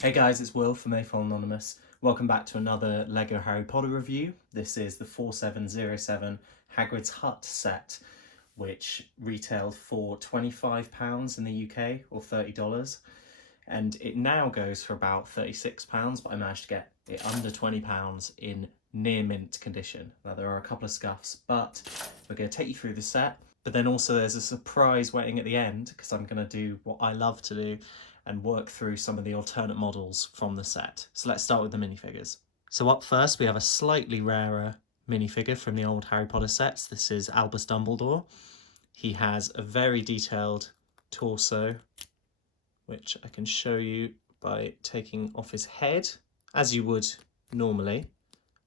Hey guys, it's Will from AFOL Anonymous. Welcome back to another LEGO Harry Potter review. This is the 4707 Hagrid's Hut set, which retailed for £25 in the UK or $30. And it now goes for about £36, but I managed to get it under £20 in near mint condition. Now there are a couple of scuffs, but we're going to take you through the set. But then also there's a surprise waiting at the end, because I'm going to do what I love to do and work through some of the alternate models from the set. So let's start with the minifigures. So up first we have a slightly rarer minifigure from the old Harry Potter sets. This is Albus Dumbledore. He has a very detailed torso, which I can show you by taking off his head, as you would normally.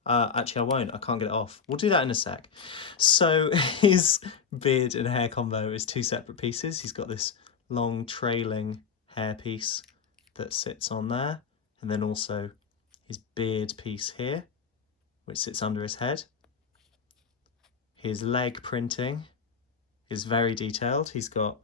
Actually, I won't. I can't get it off. We'll do that in a sec. So his beard and hair combo is two separate pieces. He's got this long trailing hairpiece that sits on there, and then also his beard piece here, which sits under his head. His leg printing is very detailed. He's got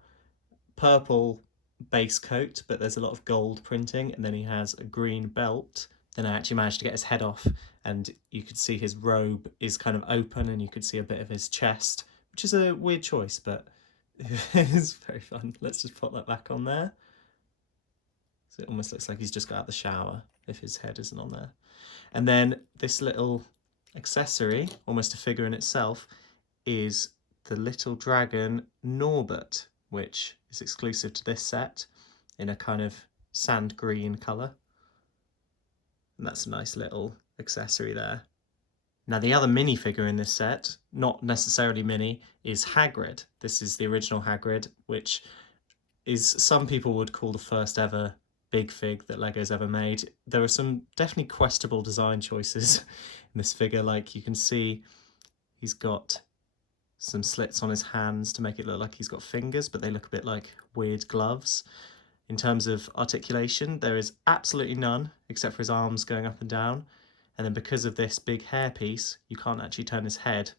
purple base coat, but there's a lot of gold printing, and then he has a green belt. Then I actually managed to get his head off, and you could see his robe is kind of open, and you could see a bit of his chest, which is a weird choice, but it's very fun. Let's just put that back on there. So it almost looks like he's just got out the shower if his head isn't on there. And then this little accessory, almost a figure in itself, is the little dragon Norbert, which is exclusive to this set in a kind of sand green colour. And that's a nice little accessory there. Now the other minifigure in this set, not necessarily mini, is Hagrid. This is the original Hagrid, which is, some people would call the first ever big fig that LEGO's ever made. There are some definitely questionable design choices in this figure. Like, you can see he's got some slits on his hands to make it look like he's got fingers, but they look a bit like weird gloves. In terms of articulation, there is absolutely none, except for his arms going up and down. And then because of this big hairpiece, you can't actually turn his head.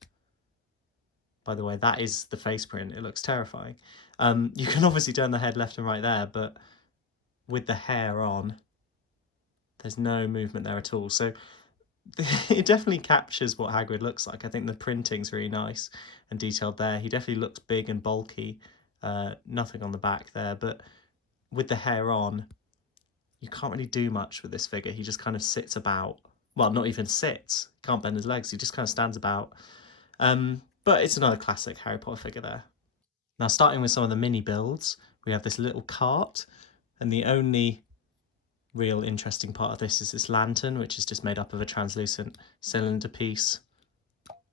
By the way, that is the face print. It looks terrifying. You can obviously turn the head left and right there, but with the hair on, there's no movement there at all. So it definitely captures what Hagrid looks like. I think the printing's really nice and detailed there. He definitely looks big and bulky. Nothing on the back there, but with the hair on, you can't really do much with this figure. He just kind of sits about. Well, not even sits. Can't bend his legs. He just kind of stands about. But it's another classic Harry Potter figure there. Now, starting with some of the mini builds, we have this little cart, and the only real interesting part of this is this lantern, which is just made up of a translucent cylinder piece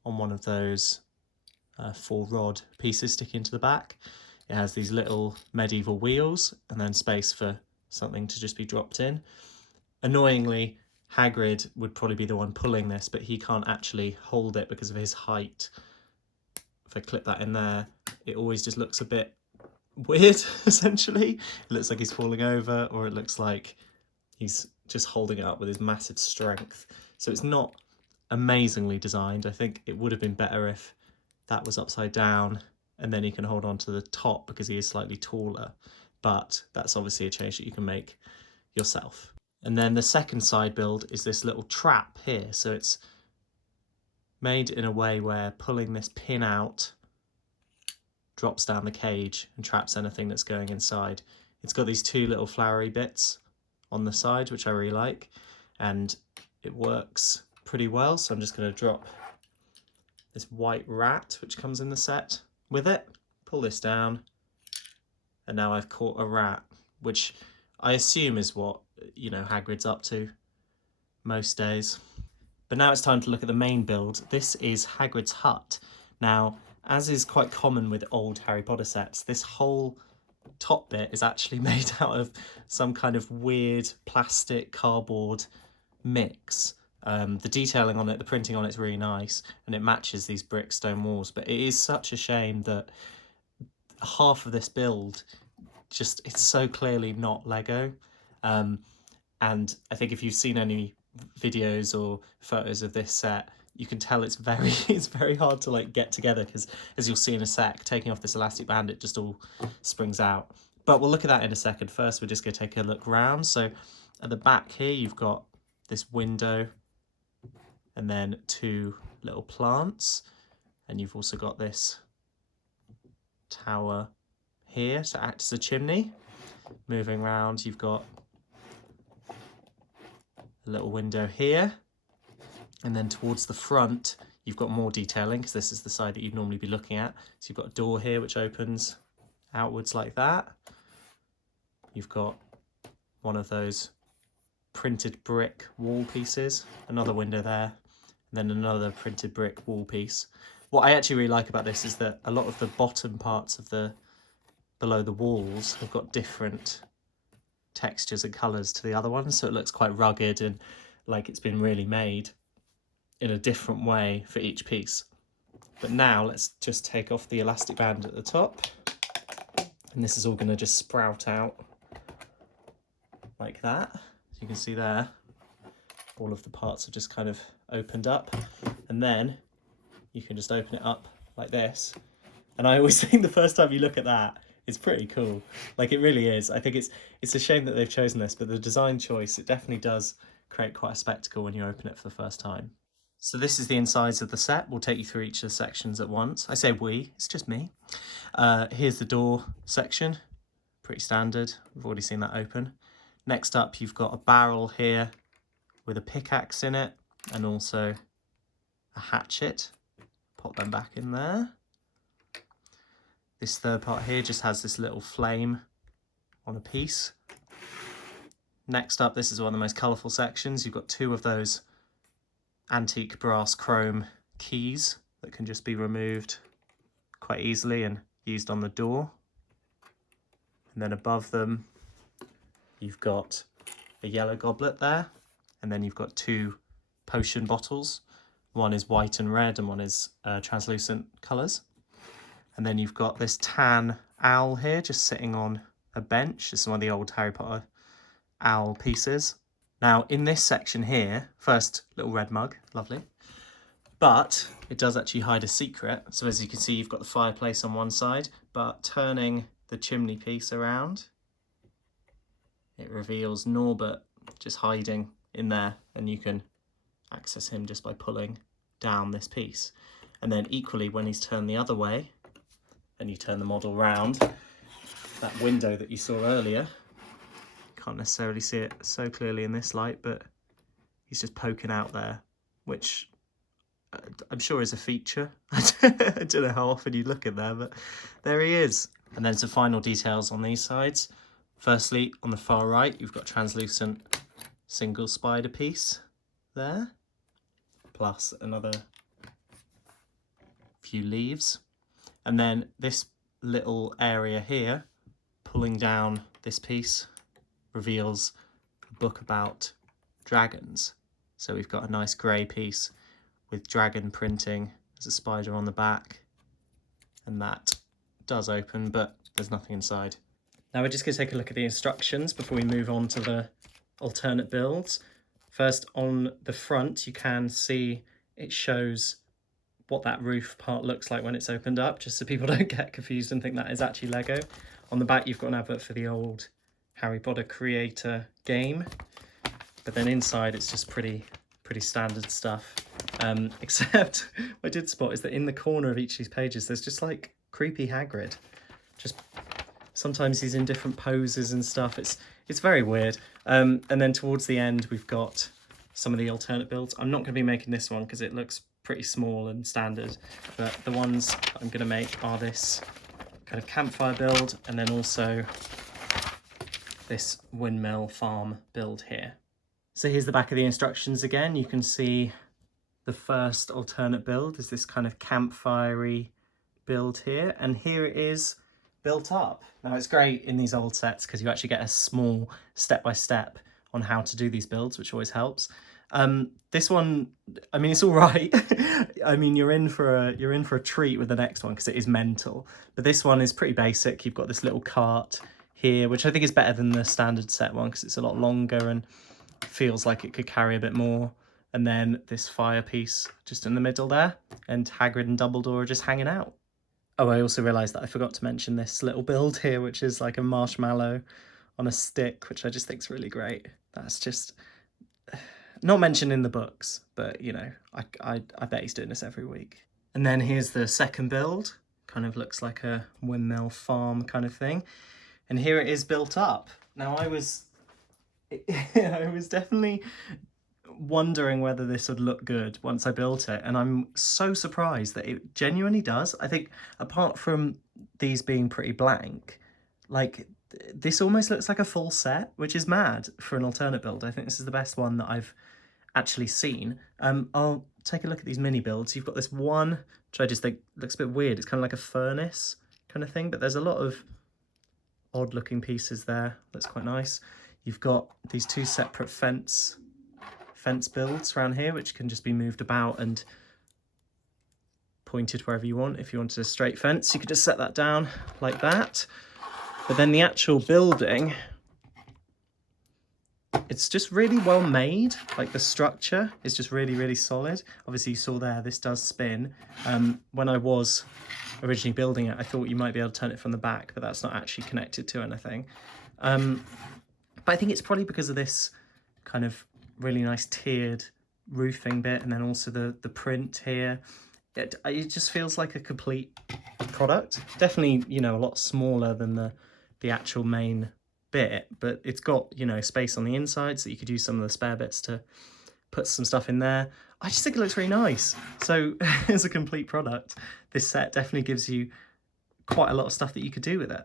on one of those 4-rod pieces sticking to the back. It has these little medieval wheels and then space for something to just be dropped in. Annoyingly, Hagrid would probably be the one pulling this, but he can't actually hold it because of his height. If I clip that in there, it always just looks a bit weird, essentially. It looks like he's falling over, or it looks like he's just holding it up with his massive strength. So it's not amazingly designed. I think it would have been better if that was upside down and then he can hold on to the top because he is slightly taller. But that's obviously a change that you can make yourself. And then the second side build is this little trap here. So it's made in a way where pulling this pin out drops down the cage and traps anything that's going inside. It's got these two little flowery bits on the side, which I really like, and it works pretty well. So I'm just going to drop this white rat, which comes in the set with it, pull this down, and now I've caught a rat, which I assume is what, you know, Hagrid's up to most days. But now it's time to look at the main build. This is Hagrid's hut. Now, as is quite common with old Harry Potter sets, this whole top bit is actually made out of some kind of weird plastic cardboard mix. The detailing on it, the printing on it's really nice, and it matches these brick stone walls, but it is such a shame that half of this build just, it's so clearly not Lego. And I think if you've seen any videos or photos of this set, you can tell it's very hard to like get together, because as you'll see in a sec, taking off this elastic band, it just all springs out. But we'll look at that in a second. First, we're just going to take a look round. So At the back here, you've got this window and then 2 little plants. And you've also got this tower here to act as a chimney. Moving around, you've got a little window here. And then towards the front, you've got more detailing because this is the side that you'd normally be looking at. So you've got a door here which opens outwards like that. You've got one of those printed brick wall pieces, another window there, and then another printed brick wall piece. What I actually really like about this is that a lot of the bottom parts of below the walls have got different textures and colours to the other ones, so it looks quite rugged and like it's been really made in a different way for each piece. But now let's just take off the elastic band at the top, and this is all going to just sprout out like that. As you can see there, all of the parts have just kind of opened up, and then you can just open it up like this. And I always think the first time you look at that, it's pretty cool. Like, it really is. I think it's a shame that they've chosen this, but the design choice, it definitely does create quite a spectacle when you open it for the first time. So this is the insides of the set. We'll take you through each of the sections at once. I say we, it's just me. Here's the door section, pretty standard. We've already seen that open. Next up, you've got a barrel here with a pickaxe in it and also a hatchet. Pop them back in there. This third part here just has this little flame on a piece. Next up, this is one of the most colourful sections. You've got 2 of those antique brass chrome keys that can just be removed quite easily and used on the door. And then above them, you've got a yellow goblet there, and then you've got 2 potion bottles. One is white and red and one is translucent colours. And then you've got this tan owl here just sitting on a bench. This is one of the old Harry Potter owl pieces. Now in this section here, first little red mug, lovely. But it does actually hide a secret. So as you can see, you've got the fireplace on one side, but turning the chimney piece around, it reveals Norbert just hiding in there, and you can access him just by pulling down this piece. And then equally, when he's turned the other way and you turn the model round, that window that you saw earlier, can't necessarily see it so clearly in this light, but he's just poking out there, which I'm sure is a feature. I don't know how often you look in there, but there he is. And then some final details on these sides. Firstly, on the far right, you've got translucent single spider piece there, plus another few leaves. And then this little area here, pulling down this piece, reveals a book about dragons. So we've got a nice grey piece with dragon printing. There's a spider on the back, and that does open, but there's nothing inside. Now we're just going to take a look at the instructions before we move on to the alternate builds. First, on the front, you can see it shows what that roof part looks like when it's opened up, just so people don't get confused and think that is actually Lego. On the back, you've got an advert for the old Harry Potter creator game, but then inside it's just pretty standard stuff. Except what I did spot is that in the corner of each of these pages, there's just like creepy Hagrid. Just sometimes he's in different poses and stuff. It's very weird. And then towards the end, we've got some of the alternate builds. I'm not going to be making this one because it looks pretty small and standard, but the ones I'm going to make are this kind of campfire build and then also this windmill farm build here. So here's the back of the instructions again. You can see the first alternate build is this kind of campfire-y build here, and here it is built up. Now it's great in these old sets because you actually get a small step-by-step on how to do these builds, which always helps. This one, I mean, it's all right. I mean, you're in for a treat with the next one because it is mental. But this one is pretty basic. You've got this little cart here, which I think is better than the standard set one because it's a lot longer and feels like it could carry a bit more. And then this fire piece just in the middle there, and Hagrid and Dumbledore are just hanging out. Oh, I also realised that I forgot to mention this little build here, which is like a marshmallow on a stick, which I just think is really great. That's just not mentioned in the books, but you know, I bet he's doing this every week. And then here's the second build. Kind of looks like a windmill farm kind of thing. And here it is built up. Now I was definitely wondering whether this would look good once I built it, and I'm so surprised that it genuinely does. I think apart from these being pretty blank, like this almost looks like a full set, which is mad for an alternate build. I think this is the best one that I've actually seen. I'll take a look at these mini builds. You've got this one, which I just think looks a bit weird. It's kind of like a furnace kind of thing, but there's a lot of odd looking pieces there. That's quite nice. You've got these two separate fence builds around here, which can just be moved about and pointed wherever you want. If you wanted a straight fence, you could just set that down like that. But then the actual building, it's just really well made. Like the structure is just really, really solid. Obviously you saw there, this does spin. When I was originally building it, I thought you might be able to turn it from the back, but that's not actually connected to anything. But I think it's probably because of this kind of really nice tiered roofing bit, and then also the print here. It just feels like a complete product. Definitely, you know, a lot smaller than the actual main bit, but it's got, you know, space on the inside, so you could use some of the spare bits to put some stuff in there. I just think it looks really nice. So as a complete product, this set definitely gives you quite a lot of stuff that you could do with it.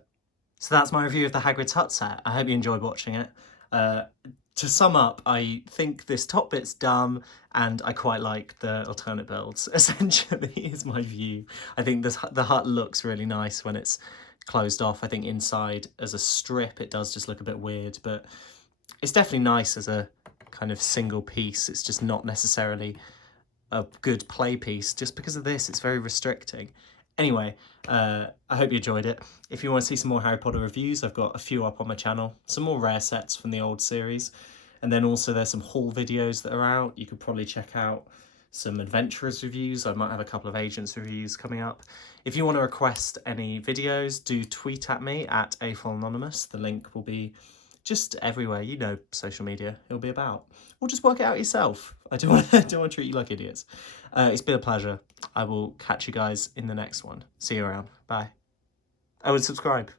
So that's my review of the Hagrid's Hut set. I hope you enjoyed watching it. To sum up, I think this top bit's dumb, and I quite like the alternate builds, essentially, is my view. I think the hut looks really nice when it's closed off. I think inside as a strip it does just look a bit weird, but it's definitely nice as a kind of single piece. It's just not necessarily a good play piece. Just because of this, it's very restricting. Anyway, I hope you enjoyed it. If you want to see some more Harry Potter reviews, I've got a few up on my channel. Some more rare sets from the old series. And then also there's some haul videos that are out. You could probably check out some adventurers reviews. I might have a couple of agents reviews coming up. If you want to request any videos, do tweet at me at AFOL Anonymous. The link will be just everywhere, you know, social media it'll be about. Or just work it out yourself. I don't want to treat you like idiots. It's been a pleasure. I will catch you guys in the next one. See you around. Bye. Oh, and subscribe.